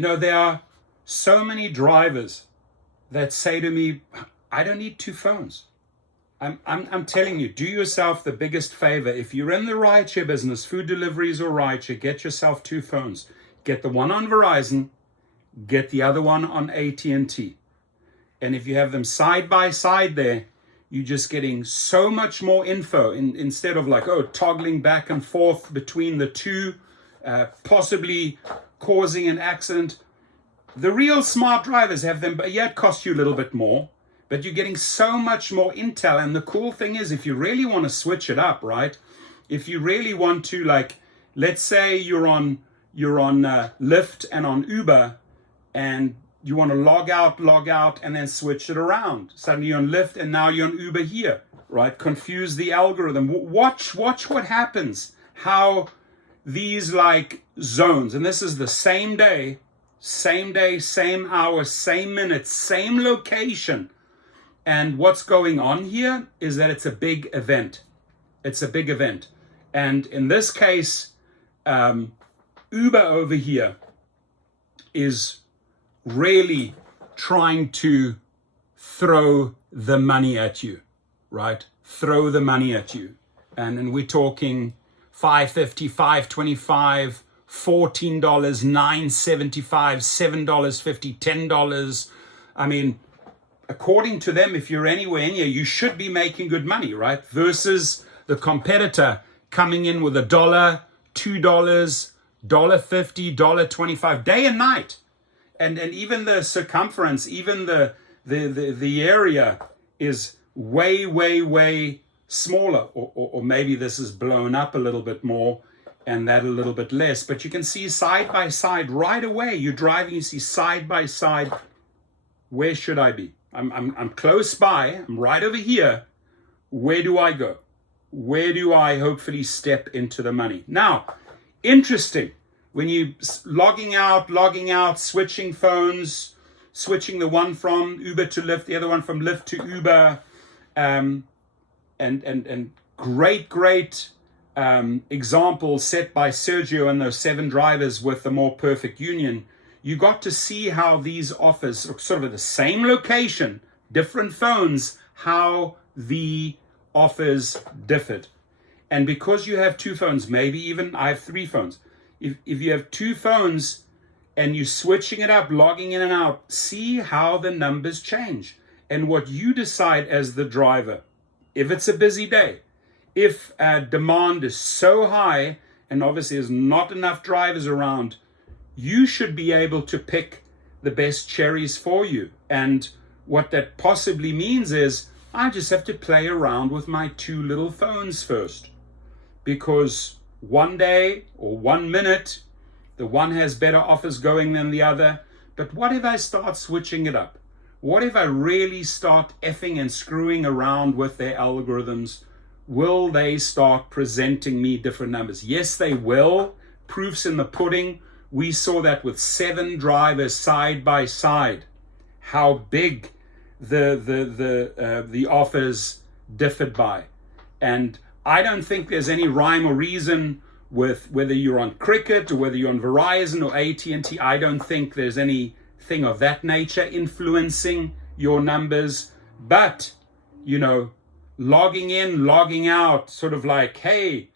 There are so many drivers that say to me, I don't need two phones. I'm telling you, do yourself the biggest favor. If you're in the rideshare business, food deliveries or rideshare, get yourself two phones. Get the one on Verizon, get the other one on AT&T. And if you have them side by side there, you're just getting so much more info instead of toggling back and forth between the two, possibly causing an accident. The real smart drivers have them, but yeah, it costs you a little bit more, but you're getting so much more intel. And the cool thing is, if you really want to switch it up, right? If you really want to, let's say you're on Lyft and on Uber, and you want to log out, and then switch it around. Suddenly you're on Lyft and now you're on Uber here, right? Confuse the algorithm. Watch what happens. How these zones, and this is the same day, same hour, same minute, same location. And what's going on here is that it's a big event. It's a big event. And in this case, Uber over here is really trying to throw the money at you, right? Throw the money at you. And we're talking $5.50, $5.25, $14, $9.75, $7.50, $10. I mean, according to them, if you're anywhere in here, you should be making good money, right? Versus the competitor coming in with $1, $2, $1.50, $1.25, day and night. And even the circumference, even the area is way smaller, or maybe this is blown up a little bit more and that a little bit less. But you can see side by side right away. You're driving, you see side by side. Where should I be? I'm close by. I'm right over here. Where do I go? Where do I hopefully step into the money? Now, interesting. When you logging out, switching phones, switching the one from Uber to Lyft, the other one from Lyft to Uber, and great example set by Sergio and those 7 drivers with the more perfect union. You got to see how these offers are sort of at the same location, different phones, how the offers differed. And because you have 2 phones, maybe even I have 3 phones. If you have 2 phones and you're switching it up, logging in and out, see how the numbers change. And what you decide as the driver, if it's a busy day, if demand is so high and obviously there's not enough drivers around, you should be able to pick the best cherries for you. And what that possibly means is I just have to play around with my 2 little phones first, because one day or 1 minute, the one has better offers going than the other. But what if I start switching it up? What if I really start effing and screwing around with their algorithms? Will they start presenting me different numbers? Yes, they will. Proof's in the pudding. We saw that with 7 drivers side by side, how big the offers differed by. And I don't think there's any rhyme or reason with whether you're on Cricket or whether you're on Verizon or AT&T. I don't think there's anything of that nature influencing your numbers. But, logging in, logging out, sort of hey,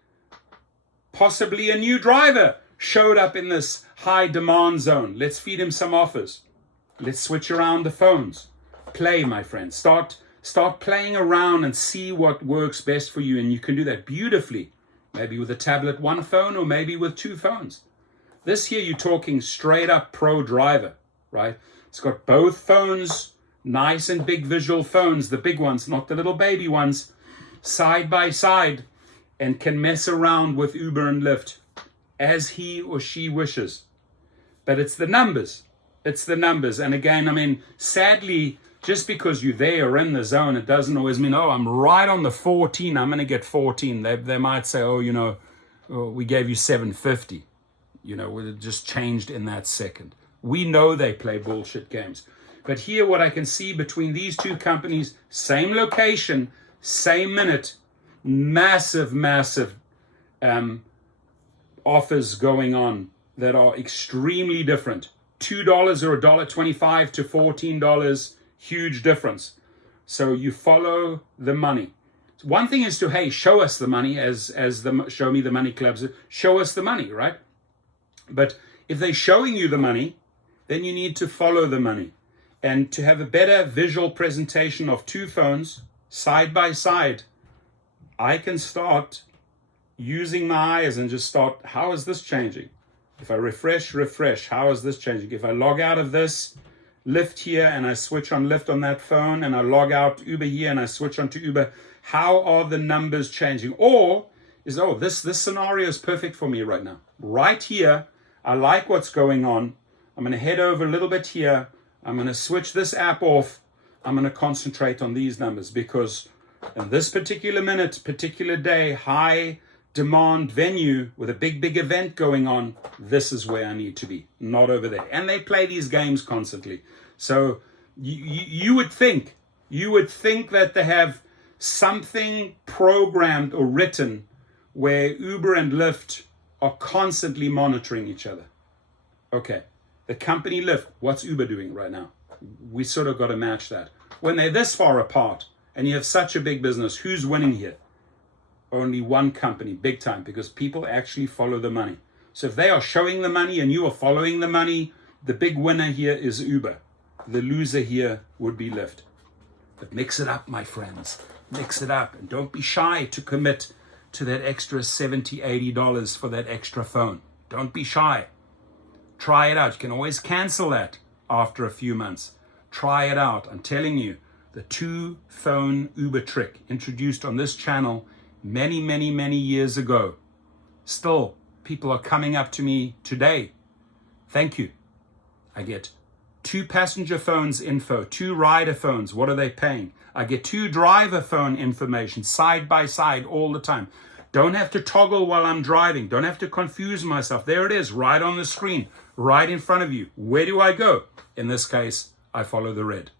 possibly a new driver showed up in this high demand zone. Let's feed him some offers. Let's switch around the phones. Play, my friend. Start playing around and see what works best for you. And you can do that beautifully. Maybe with a tablet, 1 phone, or maybe with 2 phones. This here, you're talking straight up pro driver, right? It's got both phones, nice and big visual phones, the big ones, not the little baby ones, side by side, and can mess around with Uber and Lyft as he or she wishes. But it's the numbers. It's the numbers. And again, sadly, just because you're there or in the zone, it doesn't always mean, I'm right on the 14, I'm going to get 14. They might say, we gave you 750. It just changed in that second. We know they play bullshit games. But here, what I can see between these 2 companies, same location, same minute, massive offers going on that are extremely different. $2 or $1.25 to $14, huge difference. So you follow the money. One thing is to, hey, show us the money, as the Show Me the Money clubs, show us the money, right? But if they're showing you the money, then you need to follow the money. And to have a better visual presentation of two phones side by side, I can start using my eyes and just start, how is this changing? If I refresh, how is this changing? If I log out of this Lyft here and I switch on Lyft on that phone, and I log out Uber here and I switch on to Uber, how are the numbers changing? Or is, oh, this scenario is perfect for me right now. Right here, I like what's going on. I'm going to head over a little bit here. I'm going to switch this app off. I'm going to concentrate on these numbers, because in this particular minute, particular day, high demand venue with a big event going on, this is where I need to be, not over there. And they play these games constantly. So you would think that they have something programmed or written where Uber and Lyft are constantly monitoring each other. Okay, the company Lyft, what's Uber doing right now? We sort of got to match that. When they're this far apart and you have such a big business, who's winning here? Only one company, big time, because people actually follow the money. So if they are showing the money and you are following the money, the big winner here is Uber. The loser here would be Lyft. But mix it up, my friends. Mix it up. And don't be shy to commit to that extra $70, $80 for that extra phone. Don't be shy. Try it out. You can always cancel that after a few months. Try it out. I'm telling you, the 2-phone Uber trick introduced on this channel many years ago. Still, people are coming up to me today. Thank you. I get 2 passenger phones info, 2 rider phones. What are they paying? I get 2 driver phone information side by side all the time. Don't have to toggle while I'm driving. Don't have to confuse myself. There it is, right on the screen, right in front of you. Where do I go? In this case, I follow the red.